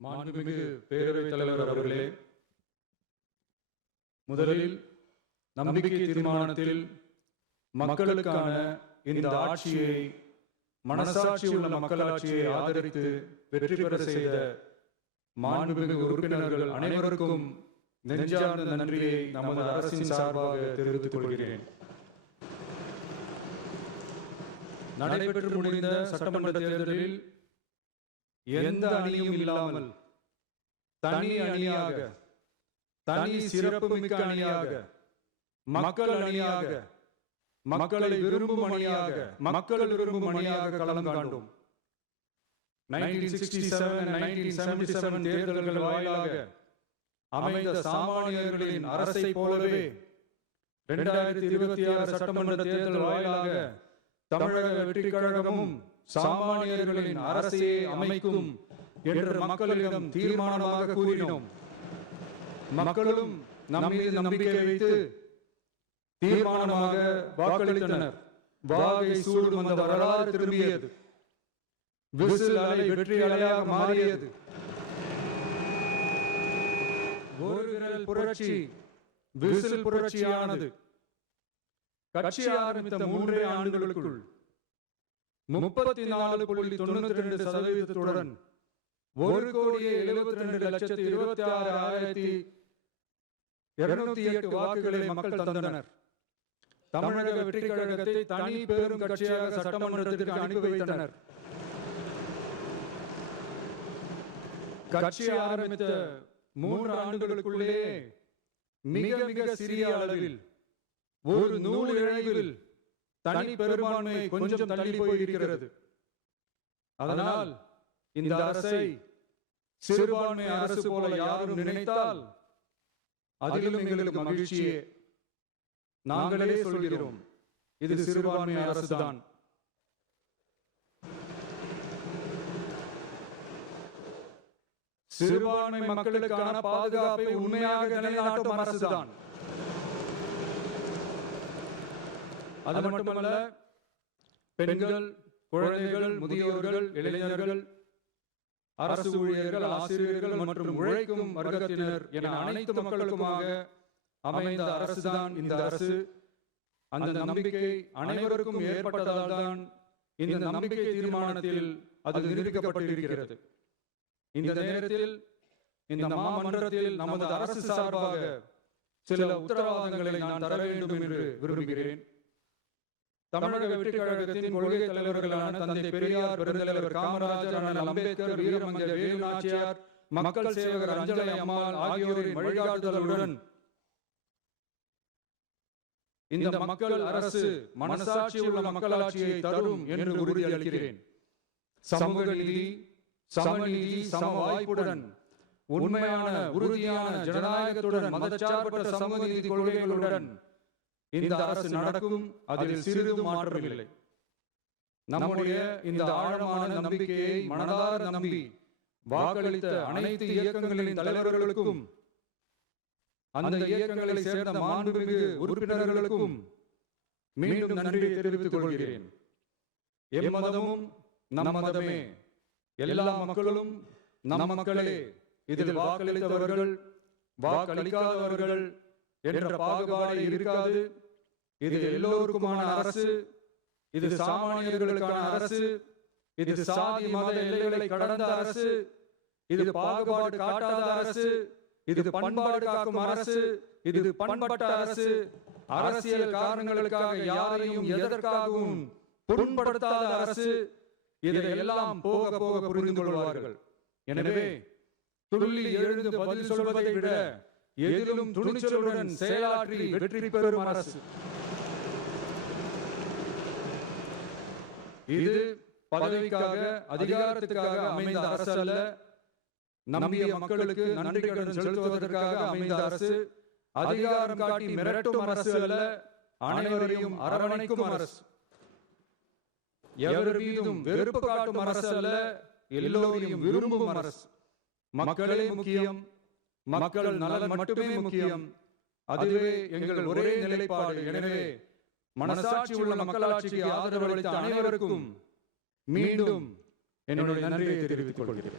மாண்புமிகு பேரவைத் தலைவர் அவர்களே, முதலில் நம்பிக்கை தீர்மானத்தில் மக்களுக்கான இந்த ஆட்சியை, மனசாட்சியுள்ள மக்களாட்சியை ஆதரித்து வெற்றி பெற செய்த மாண்புமிகு உறுப்பினர்கள் அனைவருக்கும் நெஞ்சார்ந்த நன்றியை நமது அரசின் சார்பாக தெரிவித்துக் கொள்கிறேன். நடைபெற்று முடிந்த சட்டமன்ற தேர்தலில் எந்த அணியும் இல்லாமல் தனி அணியாக, தனி சிறப்புமிக்க அணியாக, மக்கள் அணியாக, மக்களை விரும்பும் அணியாக, மக்கள் விரும்பும் அணியாக களம் காண்டோம். 1967 and 1977 தேர்தல்கள் வாயிலாக அமைந்த சாமானியர்களின் அரசை போலவே 2026 சட்டமன்ற தேர்தல் வாயிலாக தமிழக வெற்றி கழகமும் சாமானியர்களின் அரசையை அமைக்கும் என்று மக்களிடம் தீர்மானமாக கூறினோம். மக்களும் நம் மீது நம்பிக்கை வைத்து தீர்மானமாக வாக்களித்தனர். வாகை சூடும் அந்த வரலாறு திரும்பியது. விசில் அலை வெற்றி அலையாக மாறியது. ஒரு விரல் புரட்சி விசில் புரட்சியானது. கட்சி ஆரம்பித்த 3 ஆண்டுகளுக்குள் 34.92% 1,72,26,208 வாக்குகளை மக்கள் தந்தனர். தமிழக வெற்றி கழகத்தை தனி பெரும் கட்சியாக சட்டமன்றத்திற்கு அனுப்பி வைத்தனர். கட்சி ஆரம்பித்த 3 ஆண்டுகளுக்குள்ளே மிக மிக சிறிய அளவில், ஒரு நூல் இழைவில் தனி பெரும்பான்மை கொஞ்சம் தள்ளி போயிருக்கிறது. அதனால் இந்த அரசை சிறுபான்மை அரசு போல யாரும் நினைத்தால் அதிலும் எங்களுக்கு மகிழ்ச்சியே. நாங்களே சொல்கிறோம், இது சிறுபான்மை அரசுதான். சிறுபான்மை மக்களுக்கான பாதுகாப்பை உண்மையாக நிலைநாட்டும் அரசுதான். அது மட்டுமல்ல, பெண்கள், குழந்தைகள், முதியோர்கள், இளைஞர்கள், அரசு ஊழியர்கள், ஆசிரியர்கள் மற்றும் உழைக்கும் வர்க்கத்தினர் என அனைத்து மக்களுக்குமாக அமைந்த அரசுதான் இந்த அரசு. அந்த நம்பிக்கை அனைவருக்கும் ஏற்பட்டதால் தான் இந்த நம்பிக்கை தீர்மானத்தில் அது நிரூபிக்கப்பட்டிருக்கிறது. இந்த நேரத்தில் இந்த மாமன்றத்தில் நமது அரசு சார்பாக சில உத்தரவாதங்களை நான் தர வேண்டும் என்று விரும்புகிறேன். தமிழக வெற்றி கழகத்தின் கொள்கை தலைவர்களான தந்தை பெரியார், பெருந்தலைவர் காமராஜர், அண்ணல் அம்பேத்கர், வீரமங்க வேலு நாச்சியார், மக்கள் சேவகர் அஞ்சலை அம்மாள் ஆகியோரின் வழிகாட்டுதலுடன் இந்த மக்கள் அரசு மனசாட்சியுள்ள மக்களாட்சியை தரும் என்று உறுதியளிக்கிறேன். சமூக நீதி, சமநீதி, சம வாய்ப்புடன், உண்மையான உறுதியான ஜனநாயகத்துடன், மதச்சார்பற்ற சமூக நீதி கொள்கைகளுடன் இந்த அரசு நடக்கும். அதில் சிறிது மாற்றமில்லை. நம்முடைய இந்த ஆழமான நம்பிக்கையை மனதார நம்பி வாக்களித்த அனைத்து இயக்கங்களின் தலைவர்களுக்கும், அந்த இயக்கங்களை சேர்ந்த மாண்புமிகு உறுப்பினர்களுக்கும் மீண்டும் நன்றியை தெரிவித்துக் கொள்கிறேன். எம்மதமும் நம் மதமே, எல்லா மக்களும் நம் மக்களே, இதில் வாக்களித்தவர்கள், வாக்களிக்காதவர்கள் என்ற பாகுபாடு இருக்காது. இது எல்லோருக்குமான அரசு. இது சாமானியர்களுக்கான அரசு. இது சாதி மத எல்லைகளை கடந்த அரசு. இது பாகுபாடு காட்டாத அரசு. இது பண்பாடு காக்கும் அரசு. இது பண்பட்ட அரசு. அரசியல் காரணங்களுக்காக யாரையும் எதற்காகவும் புண்படுத்தாத அரசு. இதையெல்லாம் போக போக புரிந்து கொள்வார்கள். எனவே துள்ளி எழுந்து பதில் சொல்வதை விட எதிலும் துணிச்சலுடன் செயலாற்றி வெற்றி பெறும் அரசு இது. பதவிக்காக, அதிகாரத்துக்காக அமைந்த அரசு அல்ல. நம்பிய மக்களுக்கு நன்றி கடன் செலுத்துவதற்காக அமைந்த அரசு. அதிகாரம் காட்டி மிரட்டும் அரசு அல்ல, அனைவரையும் அரவணைக்கும் அரசு. எவர் மீதும் வெறுப்பு காட்டும் அரசு அல்ல, எல்லோரையும் விரும்பும் அரசு. மக்களே முக்கியம், மக்கள் நலன் மட்டுமே முக்கியம். அதுவே எங்கள் ஒரே நிலைப்பாடு. எனவே மனசாட்சி உள்ள மக்களாட்சிக்கு ஆதரவளித்த அனைவருக்கும் மீண்டும் என்னுடைய நன்றியை தெரிவித்துக் கொள்கிறேன்.